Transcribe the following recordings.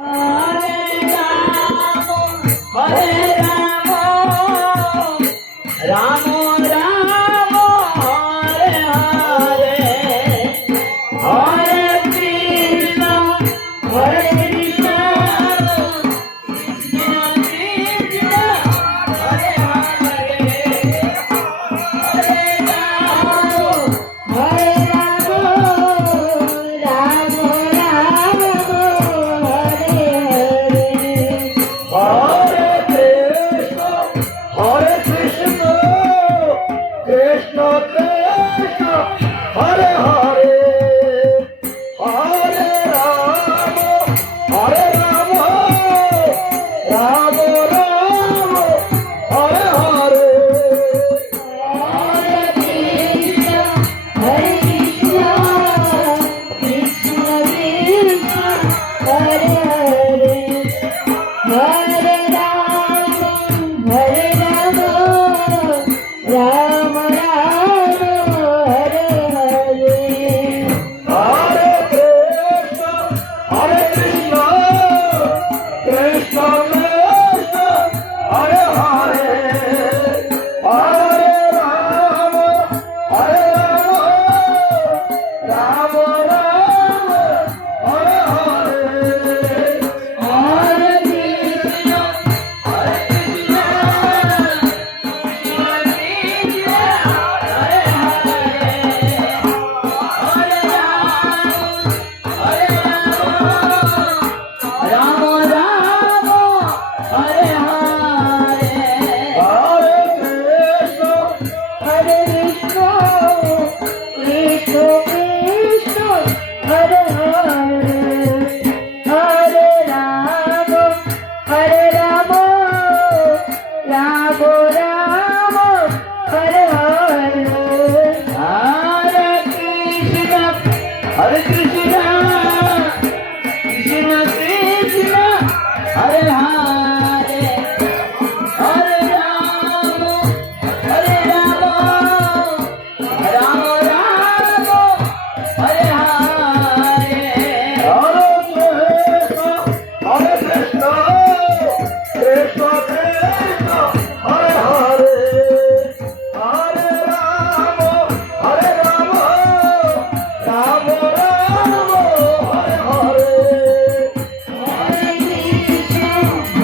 Hare Rama, Rama Rama, Hare Hare, Hare Krishna, Hare Krishna, Krishna Krishna, Hare Hare, Hare Rama, Hare Rama, Rama Rama, Hare Krishna, Krishna Krishna, Hare Hare, Hare Rama, Hare Rama, Rama Rama, Hare Hare, Hare Krishna, Krishna Krishna, Hare Hare, Hare Rama, Hare Rama, Rama Rama, Hare Hare, Hare Krishna,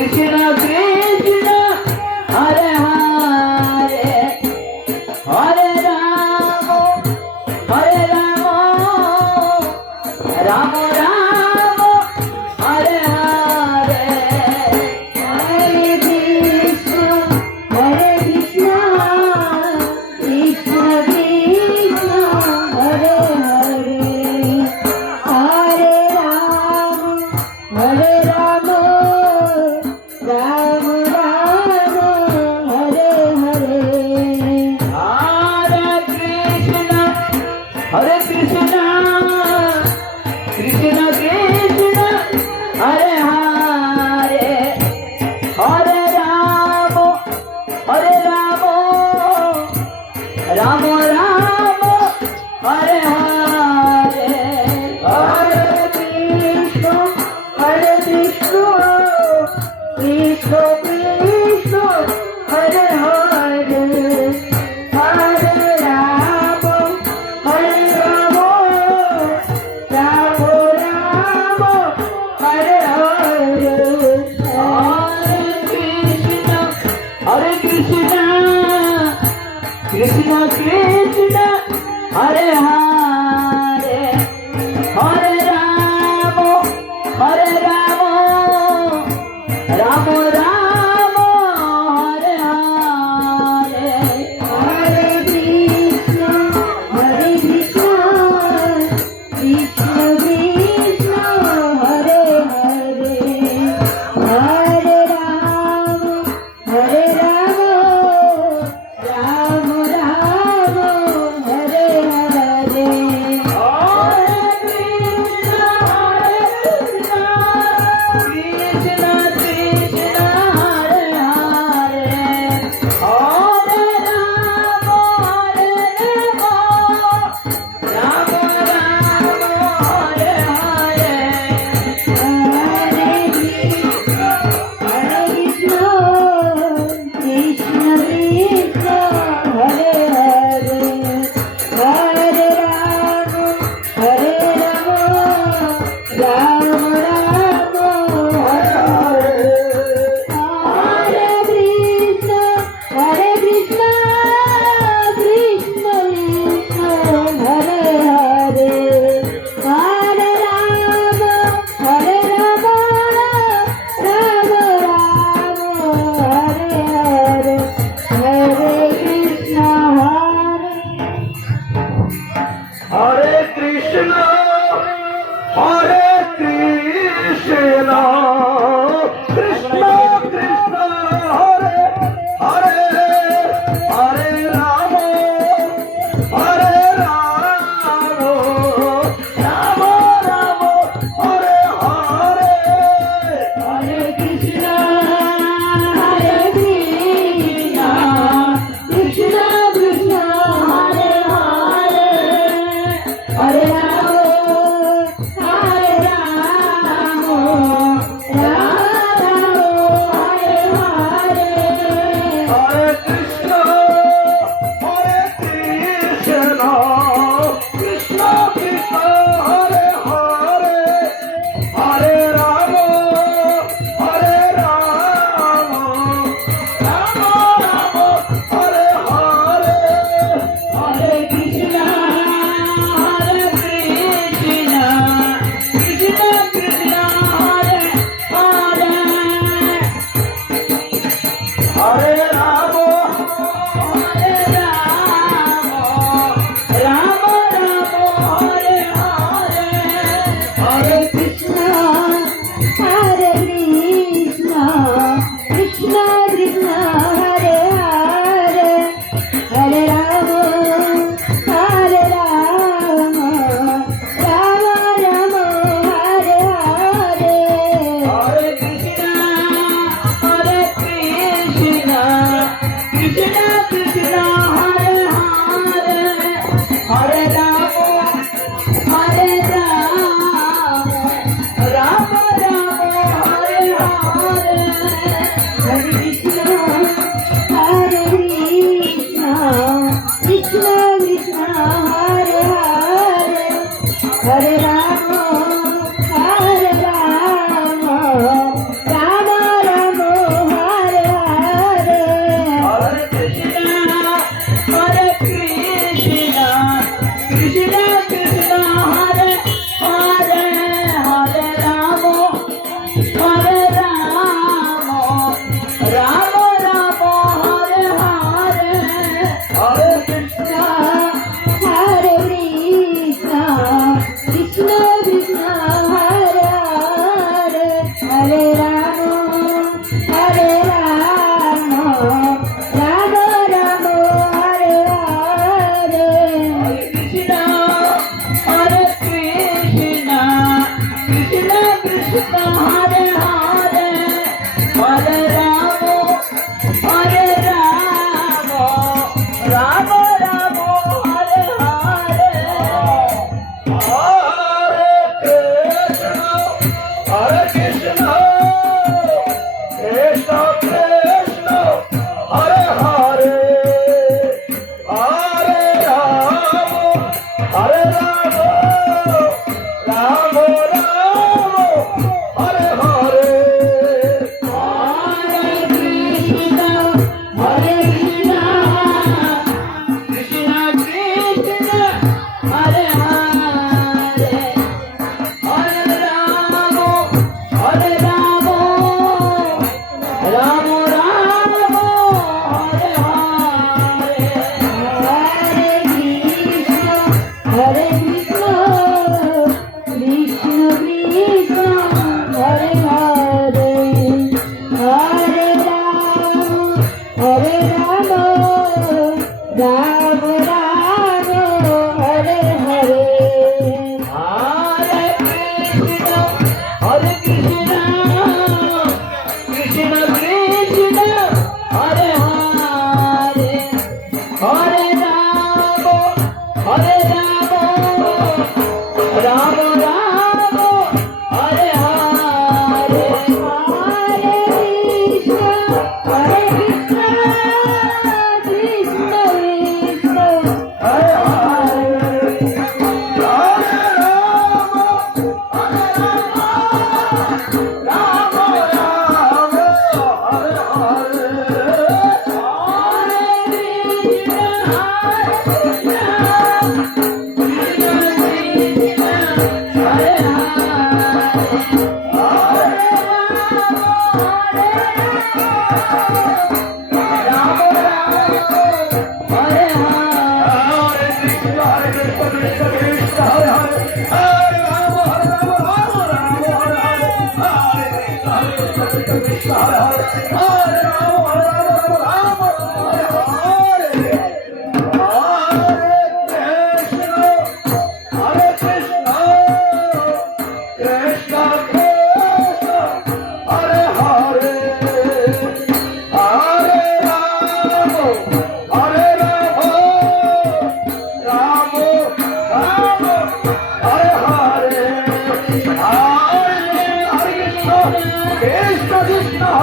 Krishna Krishna Hare Hare Hare Ram Ram Ram Hare Hare Hare Krishna Krishna Krishna Hare Hare Hare Ram Ram Ram Hare Hare Hare Krishna Krishna Krishna Hare Hare Hare Ram Ram Ram Hare Hare Hare Krishna Krishna Krishna Hare Hare Hare Ram Ram Hare Hare Hare Krishna Krishna Krishna Hare Hare Hare Ram Ram Ram Hare Hare Hare Krishna Krishna Krishna Hare Hare Hare Ram Ram Hare Hare Hare Krishna Krishna Krishna Hare Hare Hare Ram Ram Ram Hare Hare Hare Krishna Krishna Krishna Hare Hare Hare Ram Hare Rama, Rama Rama, Krishna Krishna Hare Hare Hare Ram Ram Ram Hare Hare Hare Krishna, Hare Krishna, Krishna Krishna, Hare Hare Krishna, Hare Krishna, Krishna Krishna, Hare Hare, Hare Rama, Hare Rama, Rama Rama, Hare Hare, Hare Krishna, Hare Krishna, Krishna Krishna, Hare Hare, Hare Rama, Hare Rama,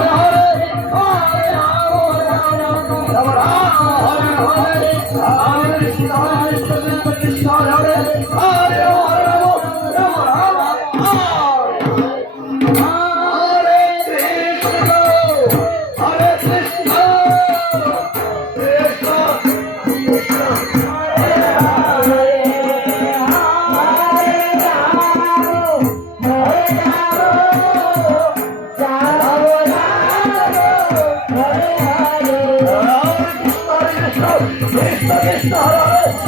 Rama Rama,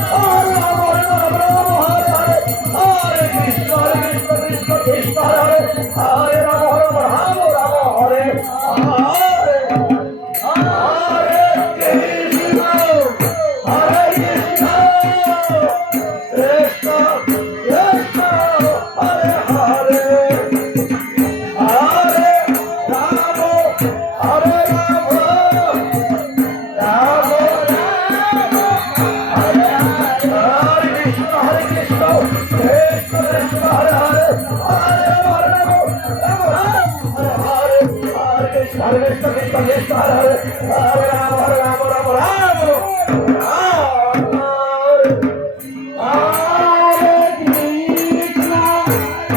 Hare Hare. Hare Krishna,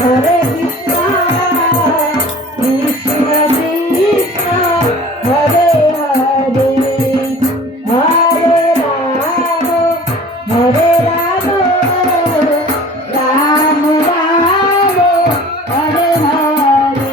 Hare Krishna, Krishna Krishna, Hare Hare, Hare Rama, Hare Rama, Rama Rama, Hare Hare.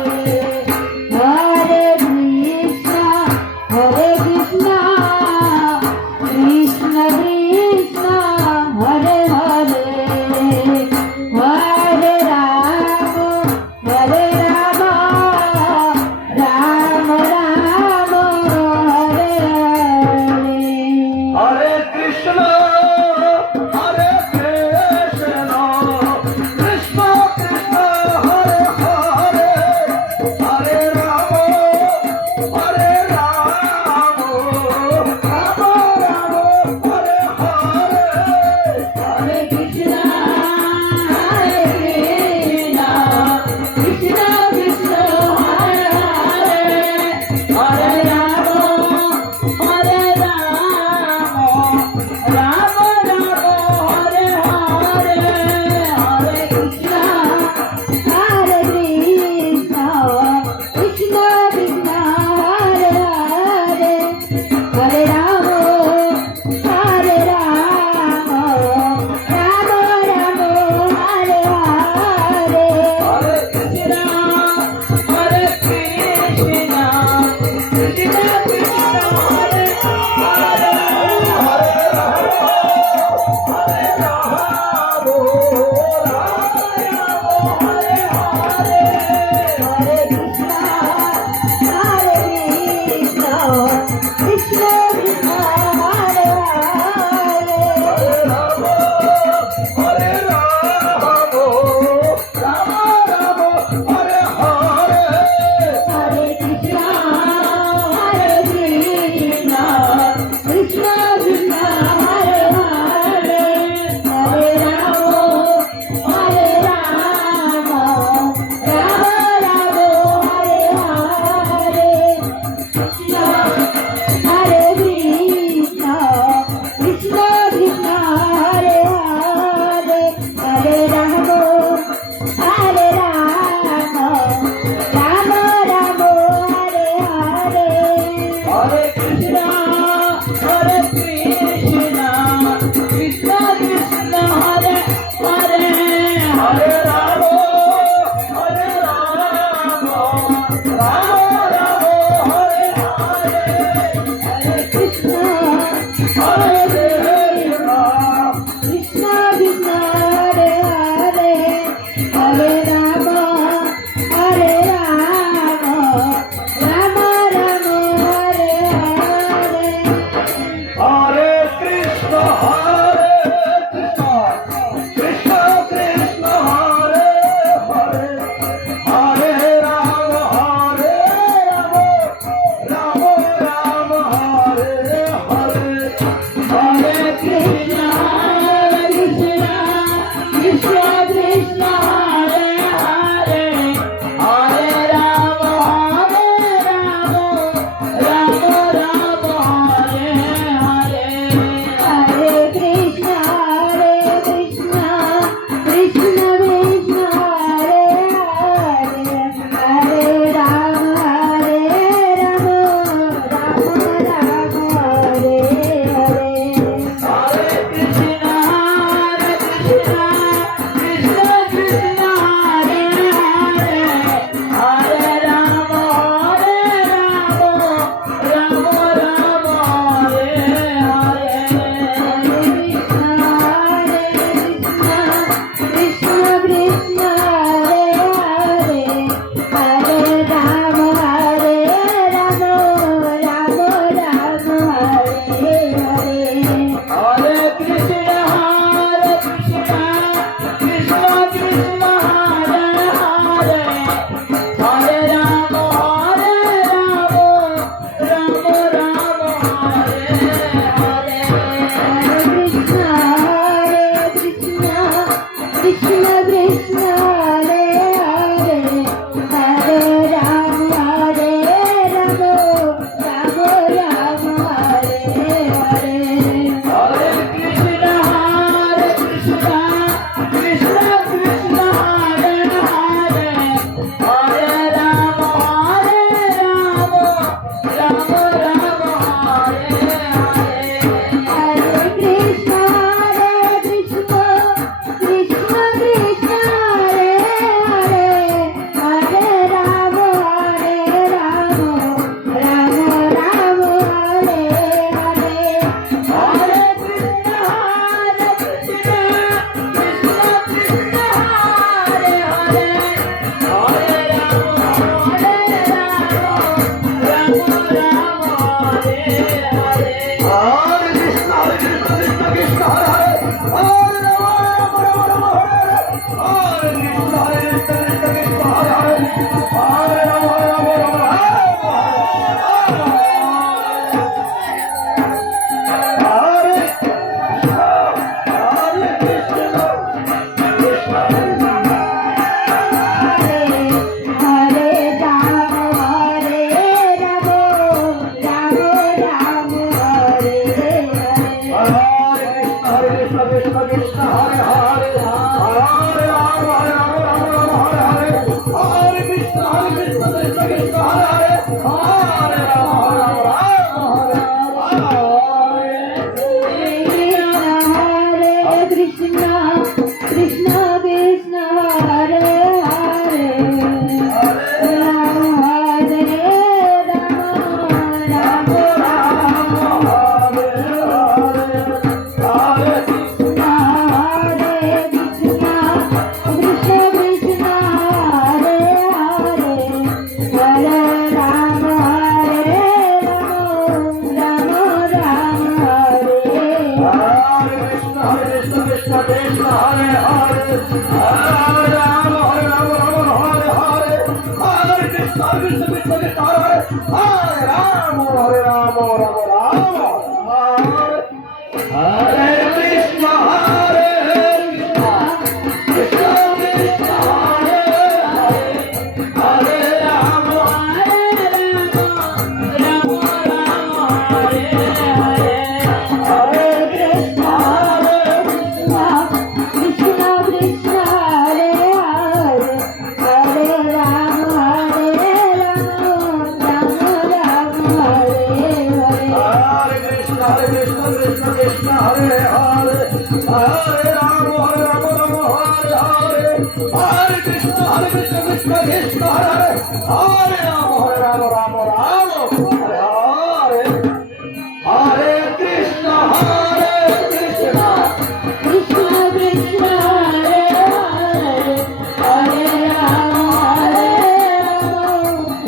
Hare Krishna, Hare Krishna, Krishna Krishna, Hare Hare, Hare Rama, Hare Rama, Rama Rama, Hare Hare, Hare Krishna, Hare Krishna, Krishna Krishna, Hare Hare, Hare Rama, Hare Rama, Rama Rama, Hare Hare. Hare Krishna, Hare Krishna, Krishna Krishna Hare Hare Hare Ram Hare Hare Hare Krishna Krishna Krishna Hare Hare Hare Ram Hare Krishna Krishna Krishna Hare Hare Hare Rama Hare Krishna Krishna Krishna Hare Hare Hare Rama Hare Rama Rama Hare Krishna Krishna Hare Hare Hare Ram Hare Ram Hare Hare Hare Krishna Krishna Krishna Hare Hare Ram Hare Ram Ram Ram Hare Krishna Hare Krishna Krishna Krishna Hare Hare Hare Ram Hare Krishna Krishna Krishna Hare Hare Hare Rama Hare Rama Rama Hare Hare Hare Krishna Krishna Krishna Hare Hare Hare Ram Hare Ram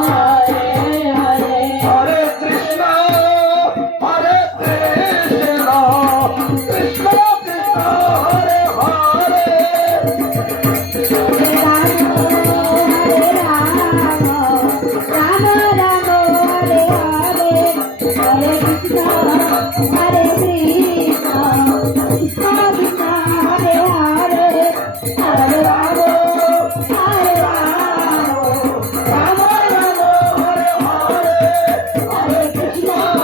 Hare Hare Hare Krishna Krishna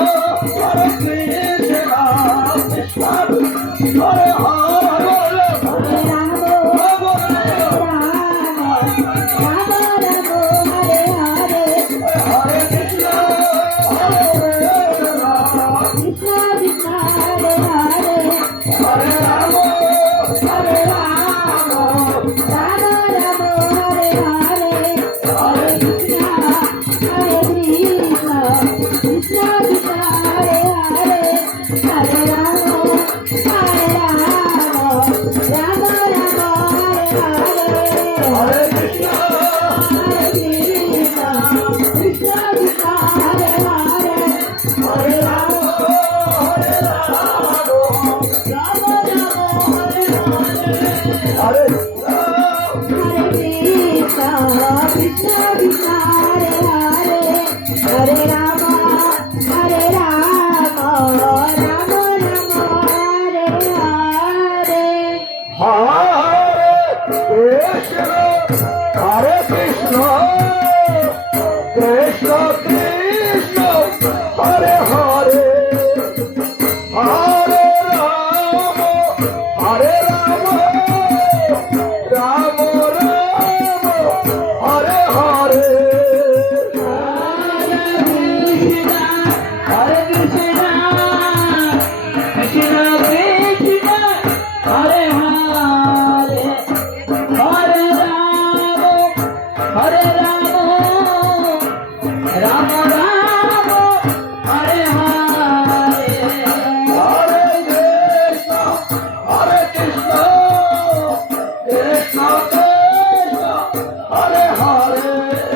Krishna Hare Hare Ram Hare Ram Hare Hare Hare Krishna Krishna Krishna Krishna Hare Hare Hare Rama Hare Rama Rama Hare Hare Hare Krishna Krishna Krishna Hare Hare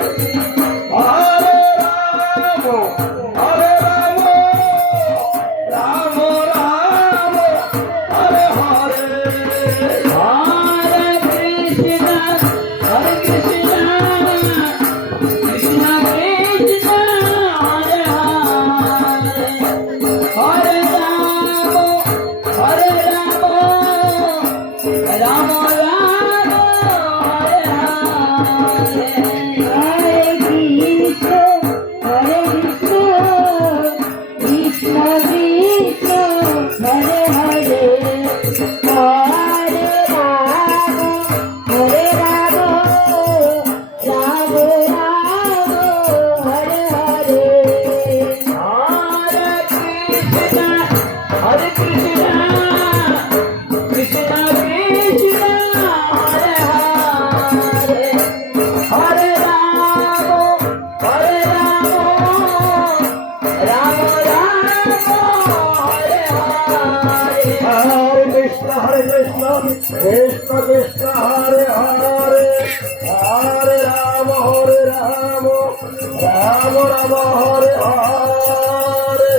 Ram Ram Hare Hare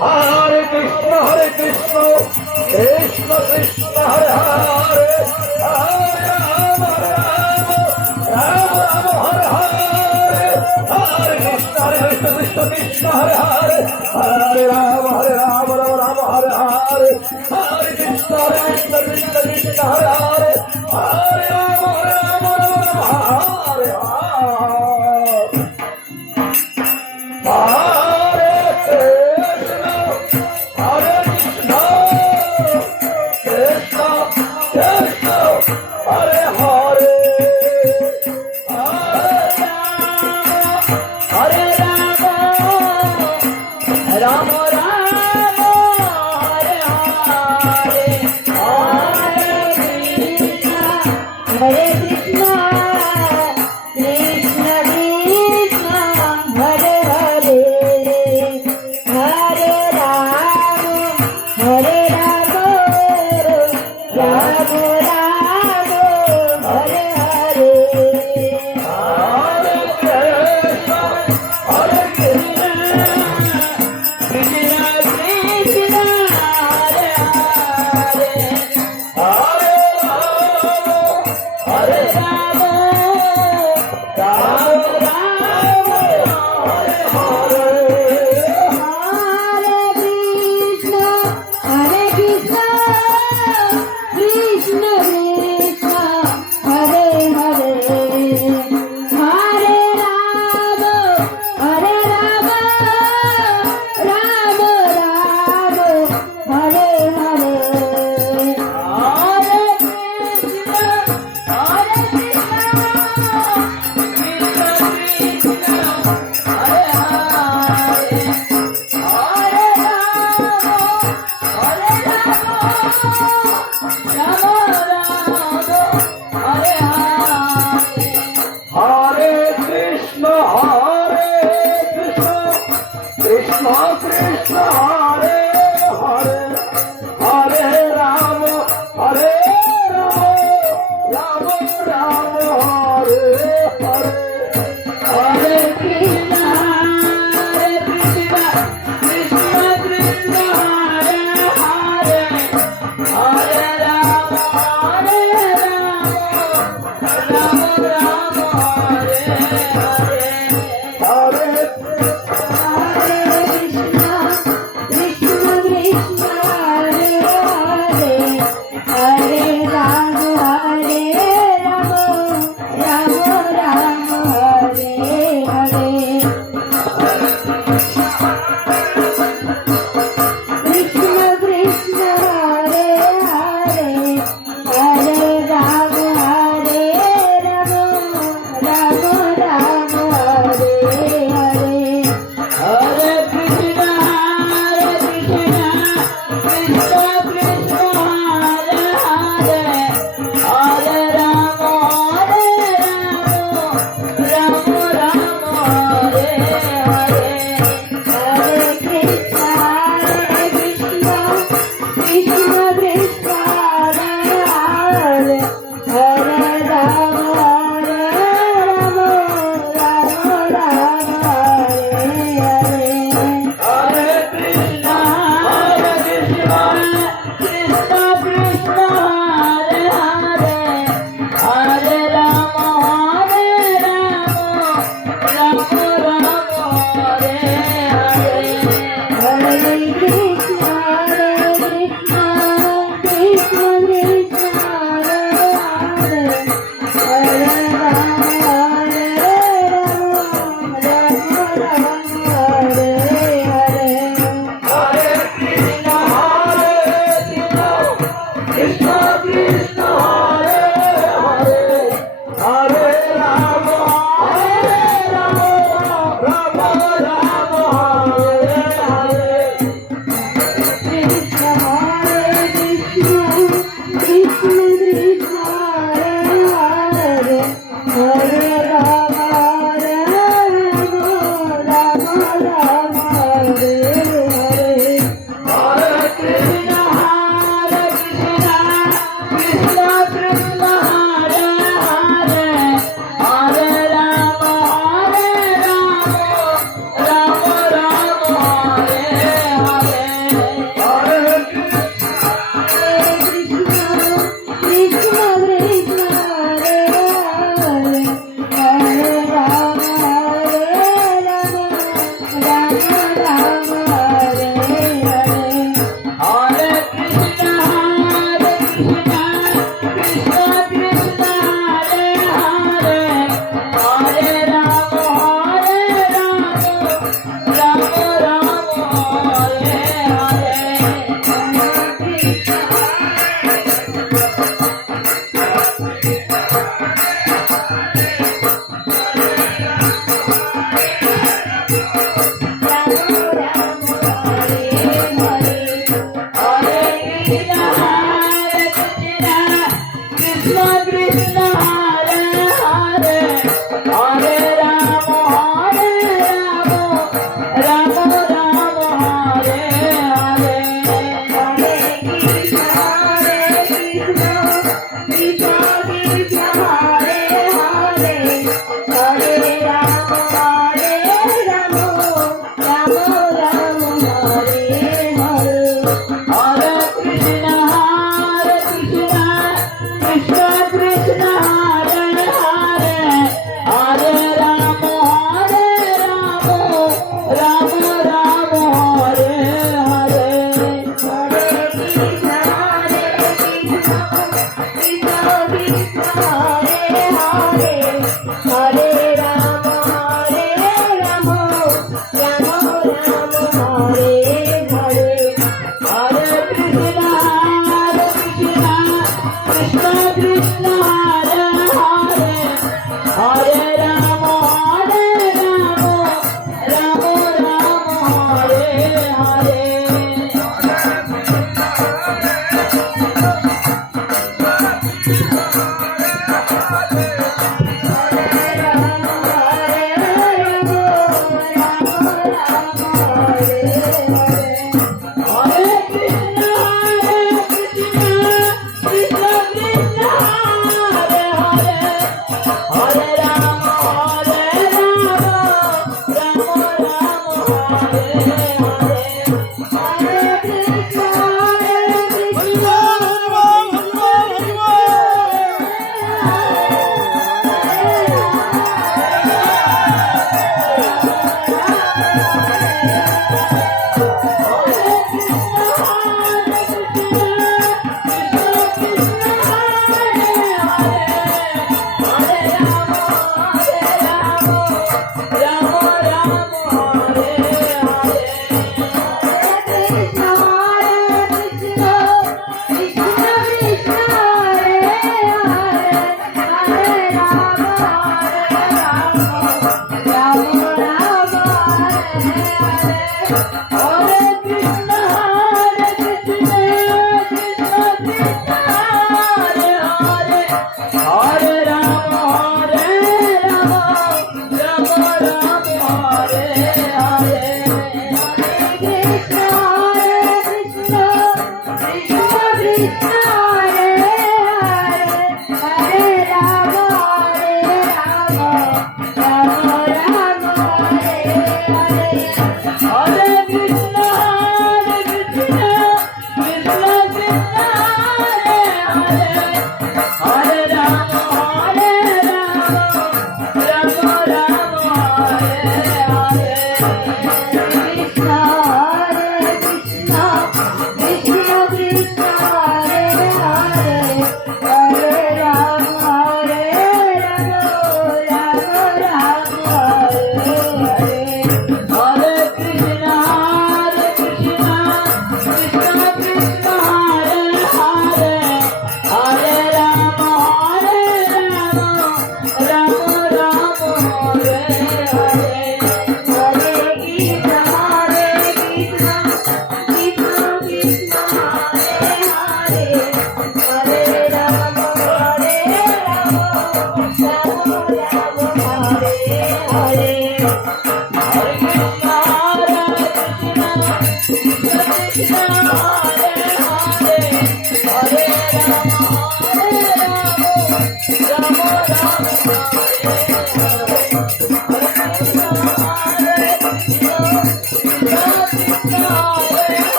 Hare Krishna Krishna Krishna Hare Hare Hare Ram Ram Ram Hare Hare Hare Krishna Krishna Krishna Hare Hare Hare Ram Ram Ram Hare Hare Hare Krishna Krishna Krishna Hare Hare Hare Ram Ram Hare Hare Hare Krishna Krishna Krishna Hare Hare Hare Ram Ram Ram Hare Hare Hare Krishna Hare Krishna, Krishna Krishna, Hare Hare, Hare Rama, Hare Rama, Rama Rama, Hare Hare. Hare Krishna Hare Krishna Krishna Krishna Hare Hare Hare Ram Hare Ram Ram Ram Hare Hare Hare Krishna, Hare Krishna, Krishna Krishna, Hare Hare, Hare Rama, Hare Rama, Rama Rama, Hare Hare. Hare Krishna, Hare Krishna, Krishna Krishna, Hare Hare, Hare Rama, Hare Rama, Rama Rama, Hare Hare. Hare Krishna Krishna Krishna Hare Hare Hare Ram Ram Ram Hare Hare Hare Krishna, Hare Krishna, Krishna Krishna, Hare Hare, Hare Rama, Hare Rama, Rama Rama, Hare Hare. Hare Hare Krishna, Krishna Krishna, Hare Hare, Hare Rama, Hare Rama, Rama Rama, Hare Hare. Krishna Krishna, Hare Hare, Hare Rama, Hare Rama, Rama Rama, Hare Hare. Hare Krishna, Hare Krishna, Krishna Krishna, Hare Hare, Hare Rama, Hare Rama, Rama Rama, Hare Hare. Hare Krishna, Hare Krishna, Krishna Krishna, Hare Hare, Hare Rama, Hare Rama, Rama Rama,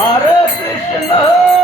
Hare Krishna,